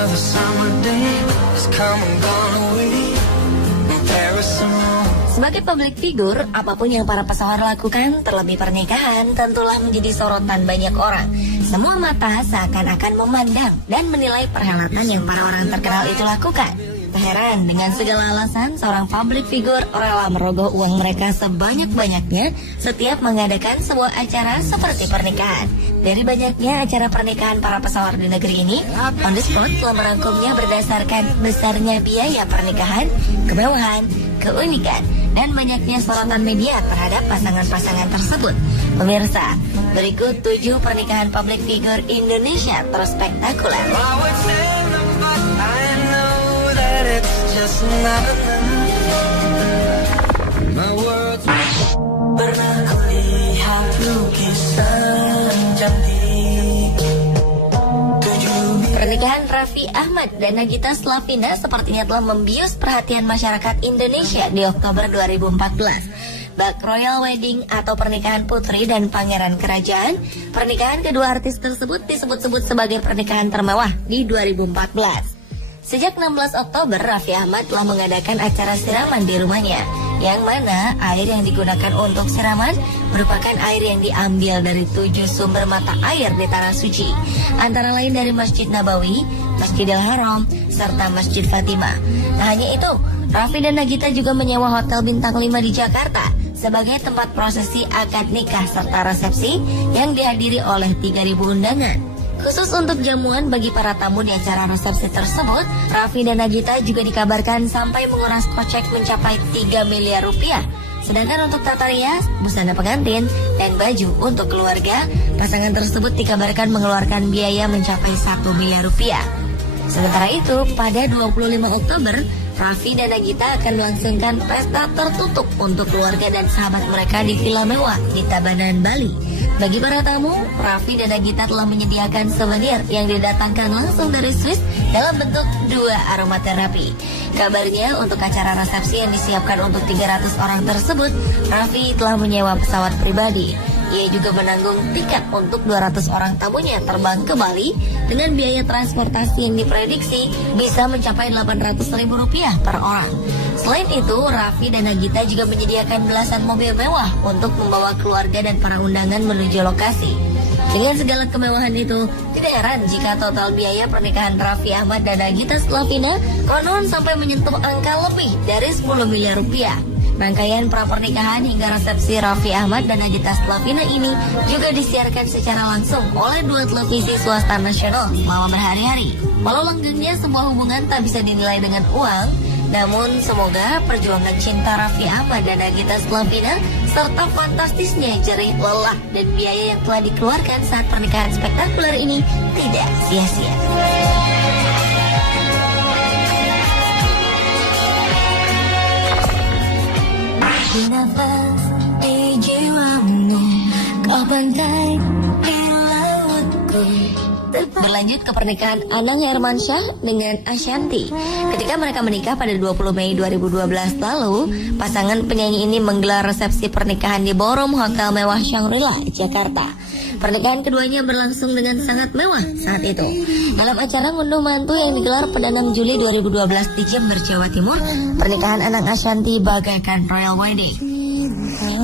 Another summer day has come and gone away. Paris and Rome. Sebagai public figure, apapun yang para pesohor lakukan, terlebih pernikahan, tentulah menjadi sorotan banyak orang. Semua mata seakan-akan memandang dan menilai perhelatan yang para orang terkenal itu lakukan. Tak heran, dengan segala alasan, seorang public figure rela merogoh uang mereka sebanyak-banyaknya setiap mengadakan sebuah acara seperti pernikahan. Dari banyaknya acara pernikahan para pesohor di negeri ini, On The Spot telah merangkumnya berdasarkan besarnya biaya pernikahan, kemewahan, keunikan, dan banyaknya sorotan media terhadap pasangan-pasangan tersebut. Pemirsa, berikut 7 pernikahan public figure Indonesia terspektakuler. Pernah kulihat lukisan cantik. Pernikahan Raffi Ahmad dan Nagita Slavina sepertinya telah membius perhatian masyarakat Indonesia di Oktober 2014. Bak Royal Wedding atau pernikahan putri dan pangeran kerajaan, pernikahan kedua artis tersebut disebut-sebut sebagai pernikahan termewah di 2014. Sejak 16 Oktober, Raffi Ahmad telah mengadakan acara siraman di rumahnya, yang mana air yang digunakan untuk siraman merupakan air yang diambil dari 7 sumber mata air di Tanah Suci, antara lain dari Masjid Nabawi, Masjidil Haram, serta Masjid Fatimah. Tak hanya itu, Raffi dan Nagita juga menyewa Hotel Bintang 5 di Jakarta sebagai tempat prosesi akad nikah serta resepsi yang dihadiri oleh 3.000 undangan. Khusus untuk jamuan bagi para tamu di acara resepsi tersebut, Raffi dan Nagita juga dikabarkan sampai menguras kocek mencapai 3 miliar rupiah. Sedangkan untuk tata rias, busana pengantin, dan baju untuk keluarga, pasangan tersebut dikabarkan mengeluarkan biaya mencapai 1 miliar rupiah. Sementara itu, pada 25 Oktober, Raffi dan Nagita akan melangsungkan pesta tertutup untuk keluarga dan sahabat mereka di Villa Mewah di Tabanan, Bali. Bagi para tamu, Raffi dan Nagita telah menyediakan souvenir yang didatangkan langsung dari Swiss dalam bentuk 2 aromaterapi. Kabarnya untuk acara resepsi yang disiapkan untuk 300 orang tersebut, Raffi telah menyewa pesawat pribadi. Ia juga menanggung tiket untuk 200 orang tamunya terbang ke Bali dengan biaya transportasi yang diprediksi bisa mencapai Rp800.000 per orang. Selain itu, Raffi dan Nagita juga menyediakan belasan mobil mewah untuk membawa keluarga dan para undangan menuju lokasi. Dengan segala kemewahan itu, tidak heran jika total biaya pernikahan Raffi Ahmad dan Nagita Slavina konon sampai menyentuh angka lebih dari 10 miliar rupiah. Rangkaian pra-pernikahan hingga resepsi Raffi Ahmad dan Nagita Slavina ini juga disiarkan secara langsung oleh 2 televisi swasta nasional selama berhari-hari. Walau langgengnya sebuah hubungan tak bisa dinilai dengan uang, namun semoga perjuangan cinta Raffi Ahmad dan Nagita Slavina serta fantastisnya jerih, lelah, dan biaya yang telah dikeluarkan saat pernikahan spektakuler ini tidak sia-sia. Di nafas di jiwamu, kau pantai di lautku. Berlanjut ke pernikahan Anang Hermansyah dengan Ashanti. Ketika mereka menikah pada 20 Mei 2012 lalu, pasangan penyanyi ini menggelar resepsi pernikahan di ballroom Hotel Mewah Shangri-La, Jakarta. Pernikahan keduanya berlangsung dengan sangat mewah saat itu. Dalam acara ngunduh mantu yang digelar pada 6 Juli 2012 di Jember, Jawa Timur, pernikahan Anang Ashanti bagaikan royal wedding.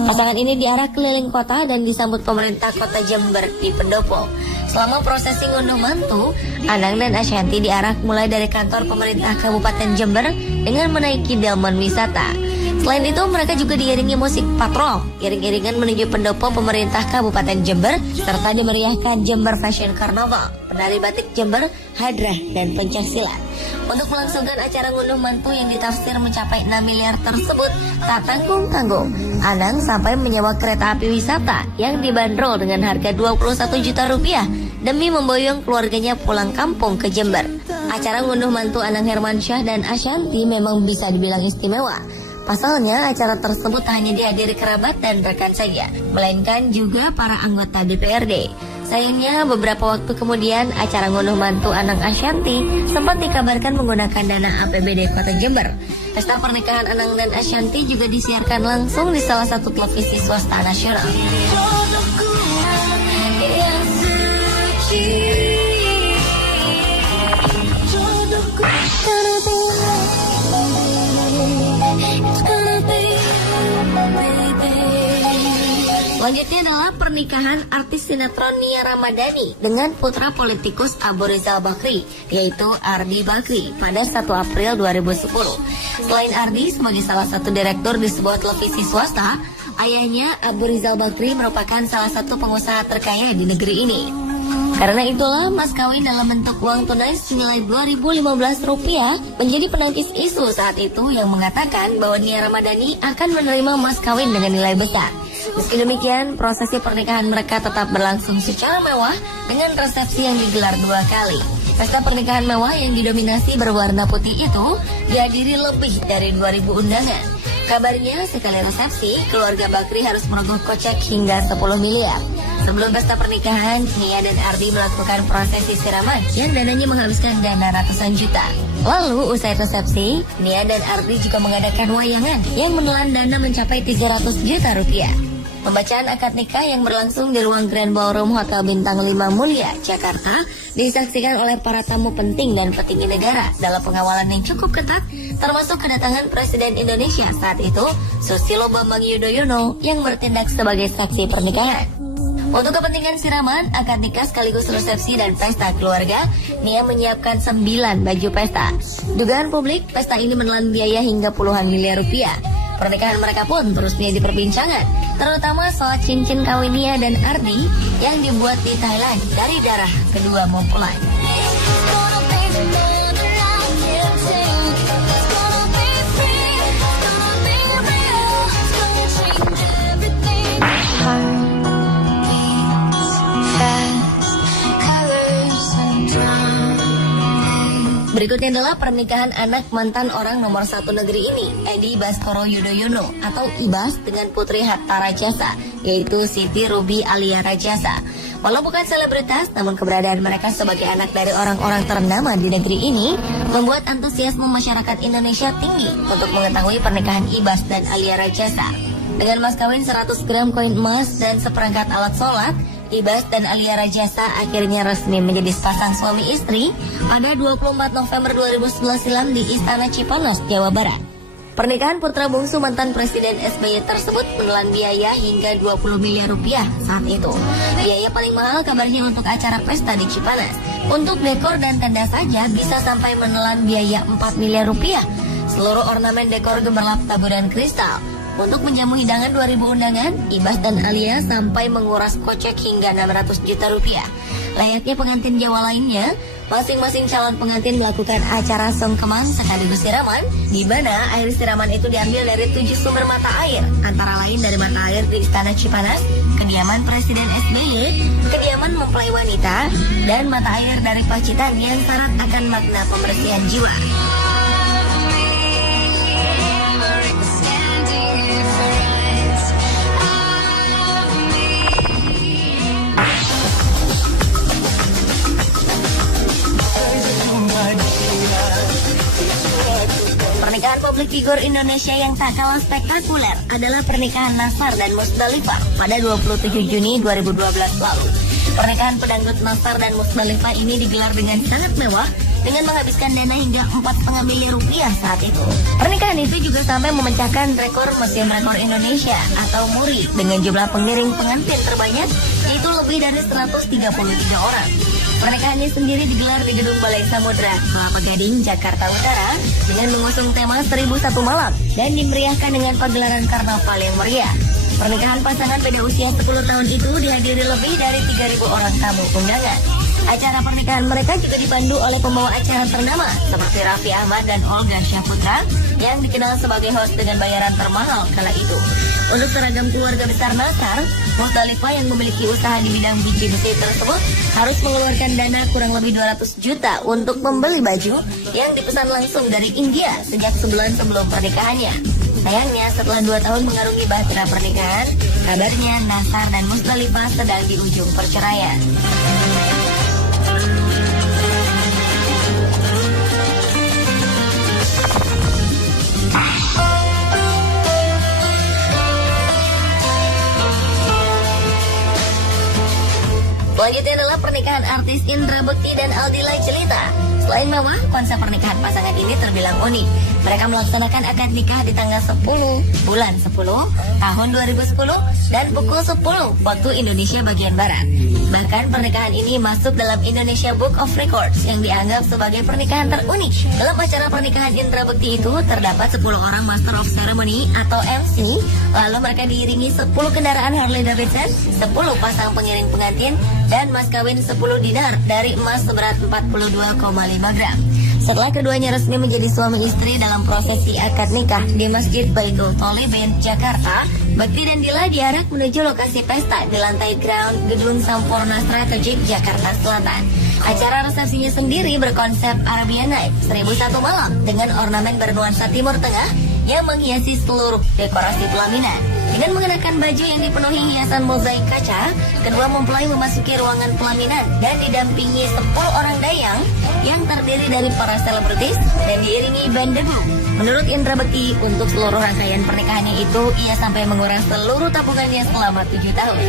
Pasangan ini diarak keliling kota dan disambut pemerintah kota Jember di pendopo. Selama prosesi ngunduh mantu, Anang dan Ashanti diarak mulai dari kantor pemerintah Kabupaten Jember dengan menaiki delman wisata. Selain itu, mereka juga diiringi musik patrol, iring-iringan menuju pendopo pemerintah Kabupaten Jember, serta dimeriahkan Jember Fashion Carnival, penari batik Jember, hadrah, dan pencaksilat. Untuk melangsungkan acara ngunduh mantu yang ditafsir mencapai 6 miliar tersebut, tak tanggung-tanggung, Anang sampai menyewa kereta api wisata yang dibanderol dengan harga 21 juta rupiah demi memboyong keluarganya pulang kampung ke Jember. Acara ngunduh mantu Anang Hermansyah dan Ashanti memang bisa dibilang istimewa. Pasalnya, acara tersebut hanya dihadiri kerabat dan rekan saja, melainkan juga para anggota DPRD. Sayangnya, beberapa waktu kemudian, acara ngunduh mantu Anang Ashanti sempat dikabarkan menggunakan dana APBD Kota Jember. Pesta pernikahan Anang dan Ashanti juga disiarkan langsung di salah satu televisi swasta nasional. Selanjutnya adalah pernikahan artis sinetron Nia Ramadhani dengan putra politikus Abu Rizal Bakri, yaitu Ardi Bakri, pada 1 April 2010. Selain Ardi sebagai salah satu direktur di sebuah televisi swasta, ayahnya Abu Rizal Bakri merupakan salah satu pengusaha terkaya di negeri ini. Karena itulah mas kawin dalam bentuk uang tunai senilai Rp2.015 menjadi penangkis isu saat itu yang mengatakan bahwa Nia Ramadhani akan menerima mas kawin dengan nilai besar. Meski demikian, prosesi pernikahan mereka tetap berlangsung secara mewah dengan resepsi yang digelar 2 kali. Pesta pernikahan mewah yang didominasi berwarna putih itu dihadiri lebih dari 2.000 undangan. Kabarnya sekali resepsi, keluarga Bakri harus merogoh kocek hingga 10 miliar. Sebelum pesta pernikahan, Nia dan Ardi melakukan prosesi siraman yang dananya menghabiskan dana ratusan juta. Lalu usai resepsi, Nia dan Ardi juga mengadakan wayangan yang menelan dana mencapai 300 juta rupiah. Pembacaan akad nikah yang berlangsung di ruang Grand Ballroom Hotel Bintang 5 Mulia, Jakarta, disaksikan oleh para tamu penting dan petinggi negara dalam pengawalan yang cukup ketat, termasuk kedatangan Presiden Indonesia saat itu, Susilo Bambang Yudhoyono, yang bertindak sebagai saksi pernikahan. Untuk kepentingan siraman, akad nikah sekaligus resepsi dan pesta keluarga, Nia menyiapkan 9 baju pesta. Dugaan publik, pesta ini menelan biaya hingga puluhan miliar rupiah. Pernikahan mereka pun terus menjadi perbincangan, terutama soal cincin kawin Nia dan Ardi yang dibuat di Thailand dari darah kedua mempelai. Berikutnya adalah pernikahan anak mantan orang nomor 1 negeri ini, Edi Baskoro Yudhoyono atau Ibas dengan putri Hatta Rajasa, yaitu Siti Ruby Alia Rajasa. Walau bukan selebritas, namun keberadaan mereka sebagai anak dari orang-orang ternama di negeri ini membuat antusiasme masyarakat Indonesia tinggi untuk mengetahui pernikahan Ibas dan Alia Rajasa. Dengan mas kawin 100 gram koin emas dan seperangkat alat sholat, Ibas dan Alia Rajasa akhirnya resmi menjadi sepasang suami istri pada 24 November 2011 silam di Istana Cipanas, Jawa Barat. Pernikahan putra bungsu mantan Presiden SBY tersebut menelan biaya hingga 20 miliar rupiah saat itu. Biaya paling mahal kabarnya untuk acara pesta di Cipanas. Untuk dekor dan tenda saja bisa sampai menelan biaya 4 miliar rupiah. Seluruh ornamen dekor gemerlap taburan kristal. Untuk menjamu hidangan 2.000 undangan, Ibas dan Alia sampai menguras kocek hingga 600 juta rupiah. Layaknya pengantin Jawa lainnya, masing-masing calon pengantin melakukan acara sungkeman sekaligus siraman, di mana air siraman itu diambil dari 7 sumber mata air, antara lain dari mata air di Istana Cipanas, kediaman Presiden SBY, kediaman mempelai wanita, dan mata air dari Pacitan yang syarat akan makna pembersihan jiwa. Pernikahan publik figur Indonesia yang tak kalah spektakuler adalah pernikahan Nassar dan Musdalifah pada 27 Juni 2012 lalu. Pernikahan pedangdut Nassar dan Musdalifah ini digelar dengan sangat mewah dengan menghabiskan dana hingga 4,5 miliar rupiah saat itu. Pernikahan itu juga sampai memecahkan rekor Museum Rekor Indonesia atau MURI dengan jumlah pengiring pengantin terbanyak, yaitu lebih dari 133 orang. Pernikahan ini sendiri digelar di Gedung Balai Samudra, Kelapa Gading, Jakarta Utara dengan mengusung tema 1001 Malam dan dimeriahkan dengan pagelaran karnaval yang meriah. Pernikahan pasangan beda usia 10 tahun itu dihadiri lebih dari 3.000 orang tamu undangan. Acara pernikahan mereka juga dipandu oleh pembawa acara ternama seperti Raffi Ahmad dan Olga Syahputra yang dikenal sebagai host dengan bayaran termahal kala itu. Untuk seragam keluarga besar Nassar, Musdalifah yang memiliki usaha di bidang biji besi tersebut harus mengeluarkan dana kurang lebih 200 juta untuk membeli baju yang dipesan langsung dari India sejak sebulan sebelum pernikahannya. Sayangnya setelah 2 tahun mengarungi bahtera pernikahan, kabarnya Nassar dan Musdalifah sedang di ujung perceraian. Selanjutnya adalah pernikahan artis Indra Bekti dan Aldila Jelita. Selain mewah, konsep pernikahan pasangan ini terbilang unik. Mereka melaksanakan akad nikah di tanggal 10 bulan 10 tahun 2010 dan pukul 10 waktu Indonesia bagian Barat. Bahkan pernikahan ini masuk dalam Indonesia Book of Records yang dianggap sebagai pernikahan terunik. Dalam acara pernikahan Indra Bekti itu terdapat 10 orang Master of Ceremony atau MC. Lalu mereka diiringi 10 kendaraan Harley Davidson, 10 pasang pengiring pengantin, dan mas kawin 10 dinar dari emas seberat 42,5 gram. Setelah keduanya resmi menjadi suami istri dalam prosesi akad nikah di Masjid Baitul Tholibin, Jakarta, Bekti dan Dila diarak menuju lokasi pesta di lantai ground Gedung Sampurna Strategik, Jakarta Selatan. Acara resepsinya sendiri berkonsep Arabian Night 1001 malam dengan ornamen bernuansa Timur Tengah yang menghiasi seluruh dekorasi pelaminan. Dengan mengenakan baju yang dipenuhi hiasan mozaik kaca, kedua mempelai memasuki ruangan pelaminan dan didampingi 10 orang dayang yang terdiri dari para selebritis dan diiringi band debu. Menurut Indra Bekti, untuk seluruh rangkaian pernikahannya itu, ia sampai menguras seluruh tabungannya selama 7 tahun.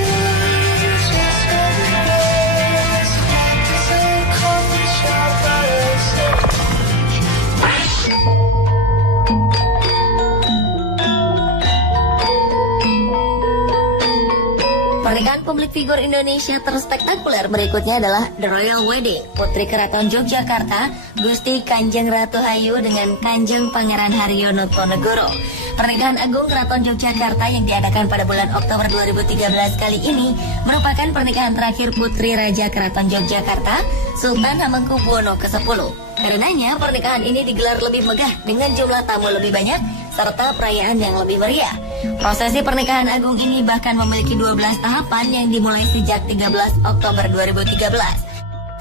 Pernikahan publik figur Indonesia terspektakuler berikutnya adalah The Royal Wedding Putri Keraton Yogyakarta Gusti Kanjeng Ratu Hayu dengan Kanjeng Pangeran Haryono Ponegoro. Pernikahan Agung Keraton Yogyakarta yang diadakan pada bulan Oktober 2013 kali ini merupakan pernikahan terakhir Putri Raja Keraton Yogyakarta Sultan Hamengkubuwono ke-10. Karenanya pernikahan ini digelar lebih megah dengan jumlah tamu lebih banyak serta perayaan yang lebih meriah. Prosesi pernikahan agung ini bahkan memiliki 12 tahapan yang dimulai sejak 13 Oktober 2013.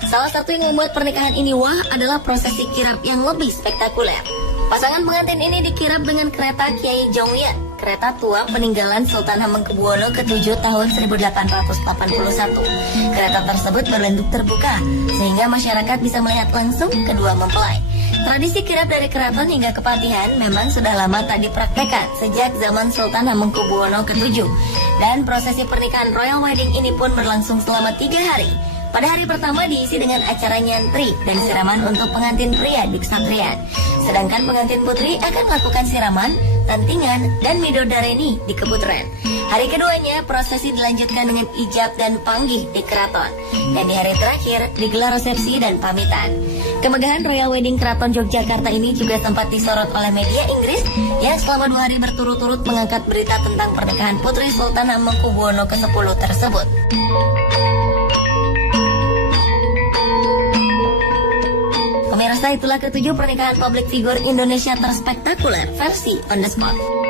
Salah satu yang membuat pernikahan ini wah adalah prosesi kirap yang lebih spektakuler. Pasangan pengantin ini dikirap dengan kereta Kiai Jongyan, kereta tua peninggalan Sultan Hamengkubuwono ke-7 tahun 1881. Kereta tersebut berbentuk terbuka, sehingga masyarakat bisa melihat langsung kedua mempelai. Tradisi kirap dari keraton hingga kepatihan memang sudah lama tak dipraktekkan sejak zaman Sultan Hamengkubuwono ke-7. Dan prosesi pernikahan Royal Wedding ini pun berlangsung selama 3 hari. Pada hari pertama diisi dengan acara nyantri dan siraman untuk pengantin pria di kesatrian. Sedangkan pengantin putri akan melakukan siraman, tantingan, dan midodareni di keputren. Hari keduanya prosesi dilanjutkan dengan ijab dan panggih di keraton. Dan di hari terakhir digelar resepsi dan pamitan. Kemegahan Royal Wedding Keraton Yogyakarta ini juga sempat disorot oleh media Inggris yang selama 2 hari berturut-turut mengangkat berita tentang pernikahan Putri Sultan Hamengkubuwono ke-10 tersebut. Pemirsa, itulah ke-7 pernikahan publik figur Indonesia terspektakuler versi On The Spot.